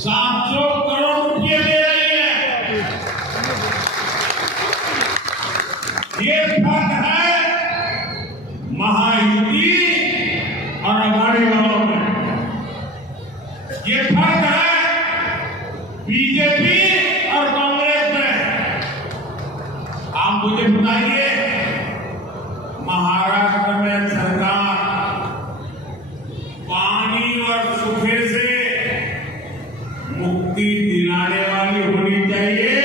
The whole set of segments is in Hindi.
700 करोड़ रुपए दे रही है। ये फर्क है महायुति और अघाड़ी वालों में। ये फर्क है बीजेपी और कांग्रेस में। आप मुझे बताइए, महाराष्ट्र में सरकार पानी और सूखे से मुक्ति दिलाने वाली होनी चाहिए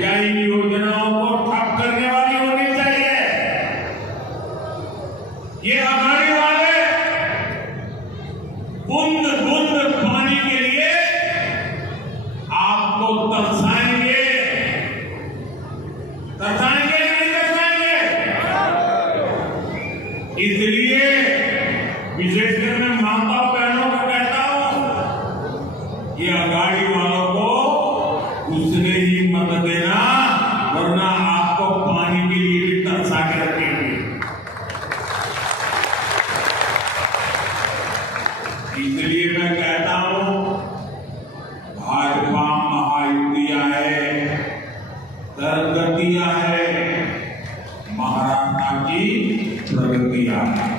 या इन योजनाओं को ठप करने वाली होनी चाहिए? ये अघाड़ी वाले बूंद बूंद पानी के लिए आपको तरसाएंगे, तरसाएंगे नहीं तरसाएंगे? इसलिए विशेषकर मैं माता बहनों को कहता हूं, ये अघाड़ी वालों को उसने ही मत देना, वरना आपको पानी के लिए भी तरसा के रखेंगे। इसलिए मैं कहता हूं, भाजपा महायुतियां है, तरगतियां है, महाराष्ट्र की प्रगतियां है।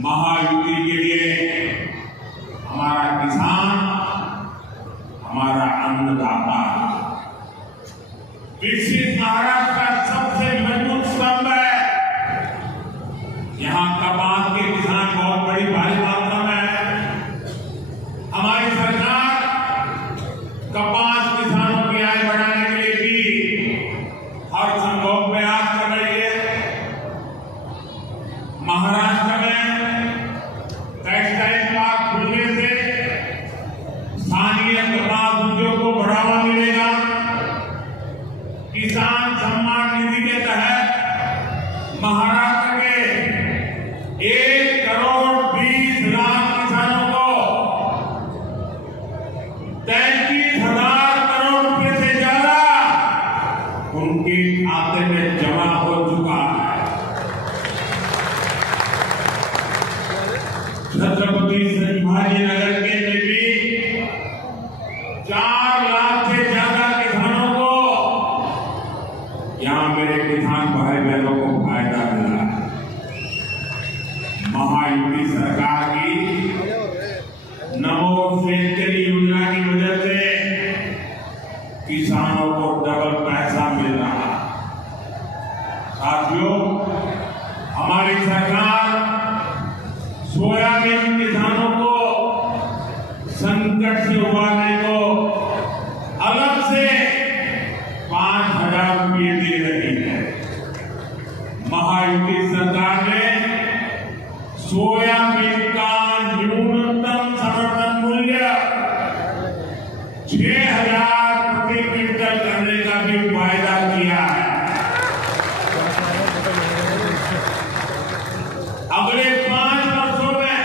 महायुति के लिए हमारा किसान हमारा अन्नदाता, विकसित महाराष्ट्र का सबसे मजबूत स्तंभ है। यहाँ कपास के किसान बहुत बड़ी भारी मात्रा में है। हमारी सरकार कपास किसानों की आय बढ़ाने के लिए भी हर संभव प्रयास कर रही है। महाराष्ट्र में टेक्सटाइल पार्क खुलने से स्थानीय कपास उद्योग को बढ़ावा मिलेगा। किसान सम्मान निधि के तहत महाराष्ट्र के 1 करोड़ 20 लाख किसानों को 33,000 करोड़ रुपए से ज्यादा उनके खाते में जमा हो चुका है। छत्रपति शिवाजी नगर के में भी 4 लाख से ज्यादा किसानों को यहां मेरे किसान भाई बहनों को फायदा मिला है। महायुति सरकार की नमो शेतकरी योजना की वजह से किसानों को डबल पैसा मिल रहा है। साथियों, हमारी सरकार सोयाबीन किसानों को संकट से उबारने को अलग से 5,000 रुपये दे रही है। महायुति सरकार ने सोयाबीन का न्यूनतम समर्थन मूल्य 6,000 प्रति क्विंटल करने का भी वायदा किया है। अगले 5 वर्षों में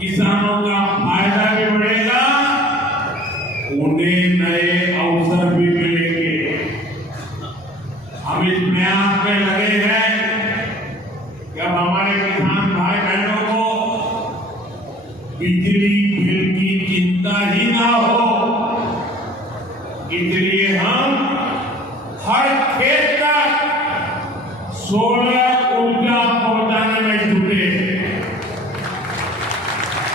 किसानों का फायदा भी बढ़ेगा, उन्हें नए अवसर भी मिलेंगे। हम इस प्रयास में लगे हैं कि अब हमारे किसान भाई बहनों को बिजली बिल की चिंता ही ना हो। इसलिए हम हर खेत तक सोलर ऊर्जा पहुंचाने में जुटे।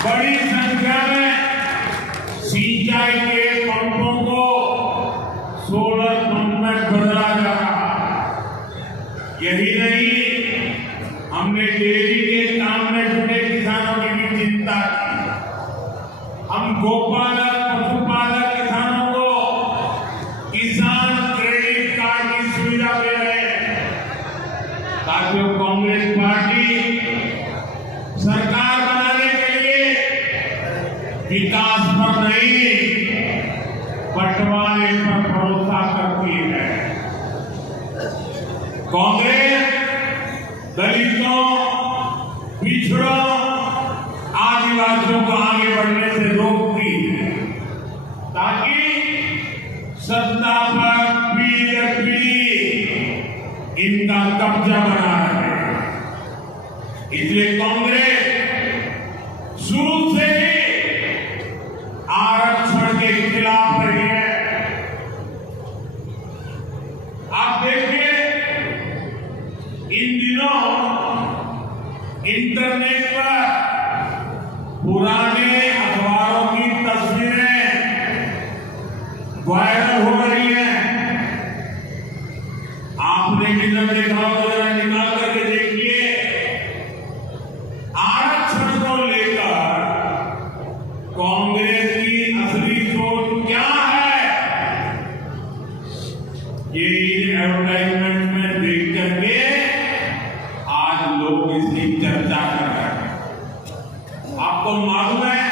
बड़ी संख्या में सिंचाई के पंपों को सोलर पंप में बदला जा रहा है। यही नहीं, हमने डेयरी के काम में जुटे किसानों की भी चिंता की। हम गोपालक पशुपालक किसानों को किसान क्रेडिट कार्ड की सुविधा दे रहे हैं। साथियों, कांग्रेस पार्टी सरकार बनाने के लिए विकास पर नहीं, बंटवारे पर भरोसा करती है। कांग्रेस दलितों, पिछड़ों, आदिवासियों को आगे बढ़ने से रोकती है, ताकि सत्ता पर बीजेपी इनका कब्जा बना है। इसलिए कांग्रेस इन दिनों इंटरनेट पर पुराने अखबारों की तस्वीरें वायरल हो रही हैं। आपने भी न देखा हो तो जरा निकाल करके देखिए। आरक्षण को लेकर कांग्रेस की असली सोच क्या है, ये एडवर्टाइजमेंट में देख करके आज लोग इसकी चर्चा कर रहे हैं। आपको मालूम है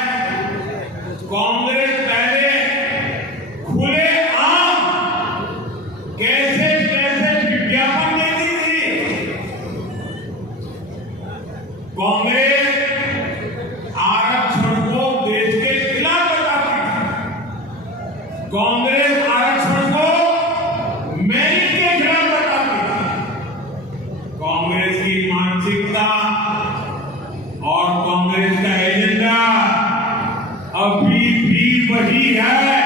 कांग्रेस पहले खुले आम कैसे कैसे विज्ञापन देती थी। कांग्रेस आरक्षण को देश के खिलाफ बताती थी। कांग्रेस आरक्षण को मेरिट के खिलाफ बताती थी। कांग्रेस की मानसिकता और कांग्रेस का एजेंडा अभी भी वही है।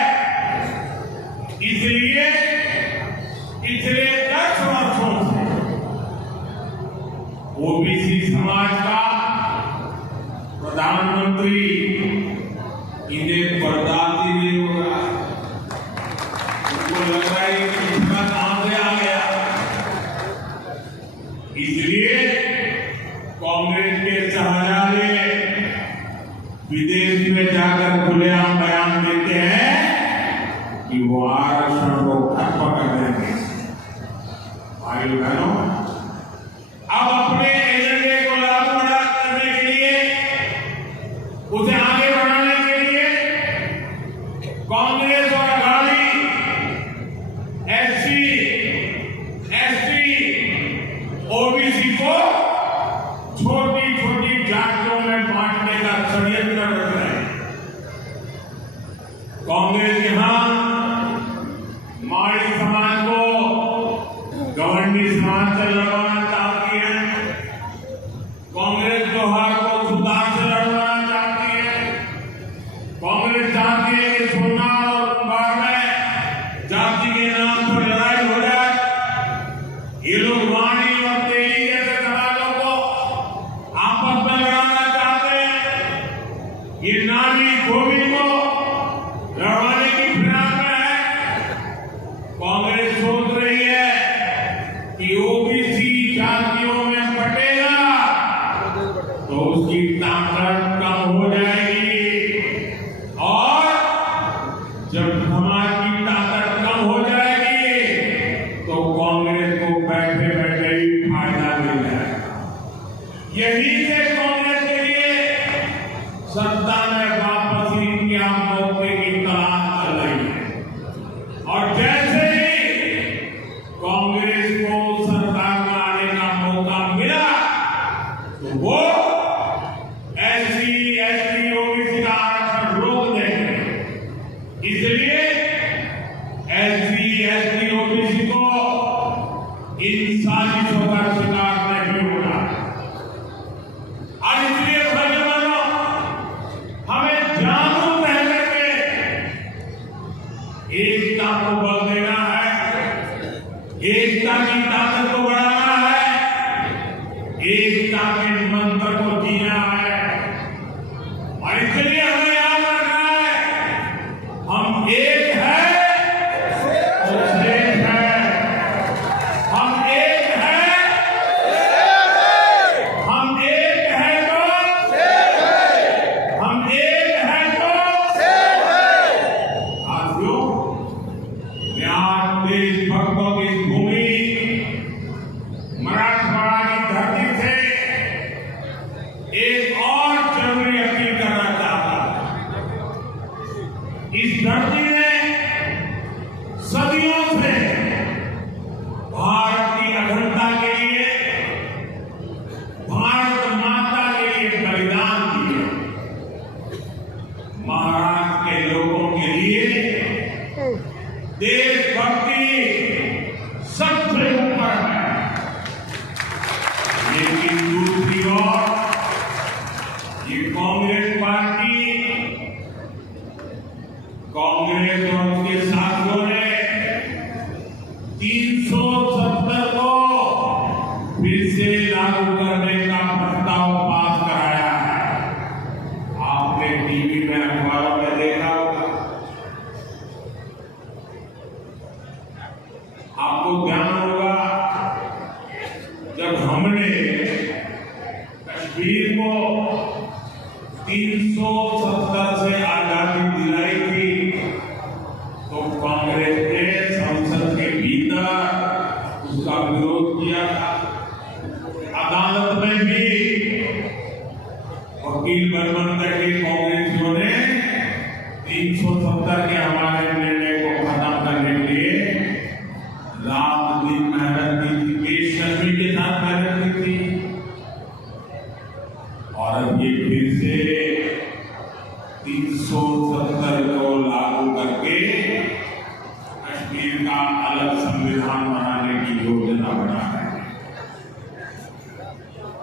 इसलिए पिछले 10 वर्षों से ओबीसी समाज का प्रधानमंत्री इन्हें बर्दाश्त ही नहीं हो रहा। उनको लग रहा है कि इतना कहां से आ गया। इसलिए कांग्रेस के सहारे विदेश में जाकर खुलेआम बयान देते हैं कि वो आरक्षण को खत्म कर देंगे। भाई बहनों, अब अपने एजेंडे को लागू करने के लिए, उसे आगे बढ़ाने के लिए कांग्रेस और अघाड़ी एससी, एसटी, ओबीसी को छोटी छोटी जातियों में बांटने का षड्यंत्र रच रहे हैं। कांग्रेस यहां माड़ी समाज को गवर्नी समाज से लड़वाना चाहती है। कांग्रेस त्योहार को सुधार से लड़वाना चाहती है। कांग्रेस चाहती है कि सोनार और कुंभार में जाति के नाम पर लड़ाई हो जाए। ये लोग वाणी और तेली जैसे समाजों को आपस में लड़ाना चाहते हैं। ये नारी गोभी को लड़वाने की फिराक में है। कांग्रेस सोच रही है कि ओबीसी जातियों में बटेगा तो उसकी ताकत कम हो जाएगी, और जब समाज की ताकत कम हो जाएगी तो कांग्रेस को बैठे बैठे ही फायदा मिल जाएगा। यही से कांग्रेस के लिए सत्ता में वापसी की मौके की तलाश चल रही है। और जैसे ही कांग्रेस को सरकार में आने का मौका मिला तो वो एससी, एसटी, ओबीसी का आरक्षण रोक देंगे। इसलिए एससी, एसटी, ओबीसी को इन साजिशों का शिकार नहीं होना। और इसलिए भाइयों, हमें जागरूक रह करके एकता को बल देना है, एकता की ताकत को बढ़ाना है, एकता के मंत्र को जीना है। और इसलिए हमें याद रखना है, हम एक हैं तो श्रेष्ठ हैं। हम एक हैं, हम एक हैं तो हम एक हैं तो साथियों, मैं आज देशभक्तों की इस भूमि मराठवाड़ा की धरती से एक और जरूरी अपील करना चाहता हूं। इसे लागू करने का प्रस्ताव पास कराया है। आपने टीवी में, अखबारों में देखा होगा। आपको ध्यान होगा, जब हमने कश्मीर को 370 से आजादी दिलाई थी, तो कांग्रेस ने संसद के भीतर उसका विरोध किया था। अदालत में भी वकील बन करके कांग्रेसियों ने 370 के हमारे निर्णय को खत्म करने के लिए रात दिन मेहनत की थी, बेशर्मी के साथ मेहनत की थी। और अब ये फिर से 370 को लागू करके कश्मीर का अलग संविधान बनाने की योजना बना है।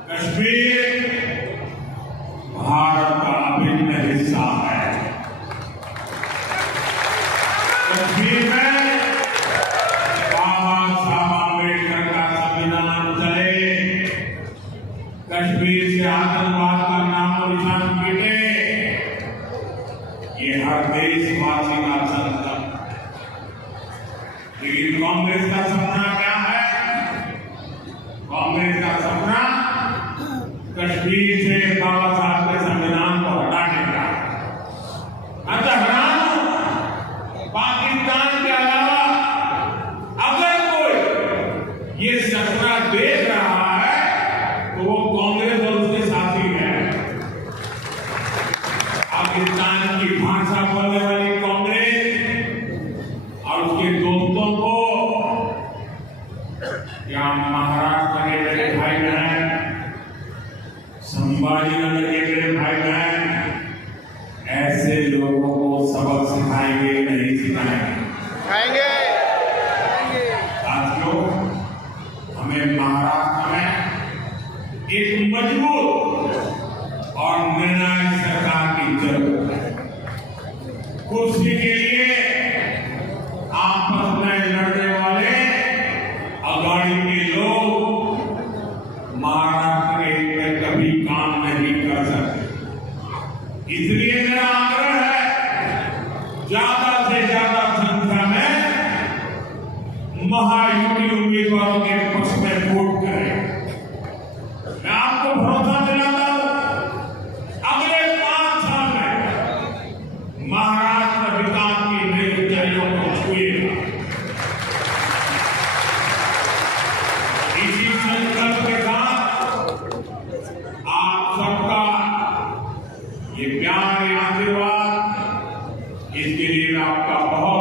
कश्मीर भारत का अभिन्न हिस्सा है। कश्मीर में बाबा साहब आंबेडकर का संविधान चले, कश्मीर से आतंकवाद का नाम और निशान मिटे, ये हर देशवासी का संकल्प। लेकिन कांग्रेस का सपना क्या है? कांग्रेस का सपना कश्मीर से बाबा साहब के संविधान को हटाने का। पाकिस्तान के अलावा अगर कोई ये सपना देख रहा है तो वो कांग्रेस और उसके साथी है। पाकिस्तान की भाषा बोलने वाली कांग्रेस और उसके दोस्तों को या महाराष्ट्र के मेरे भाई बहन, संभाजीनगर के मेरे भाई बहन, ऐसे लोगों को सबक सिखाएंगे नहीं सिखाएंगे? साथियों, हमें महाराष्ट्र में एक मजबूत और निर्णायक सरकार की जरूरत है। कुर्सी के लिए आपस में लड़ने वाले अघाड़ी के लोग महाराष्ट्र के लिए कभी काम नहीं कर सकते। इसलिए मेरा आग्रह है, ज्यादा से ज्यादा संख्या में महायुति उम्मीदवारों के पक्ष में वोट करें। मैं आपको भरोसा दिलाता हूं, अगले 5 साल में महाराष्ट्र विकास की नई ऊंचाइयों को छुएगा। इसी संकल्प के साथ आप सबका ये प्यार, ये आशीर्वाद, इसके लिए मैं आपका बहुत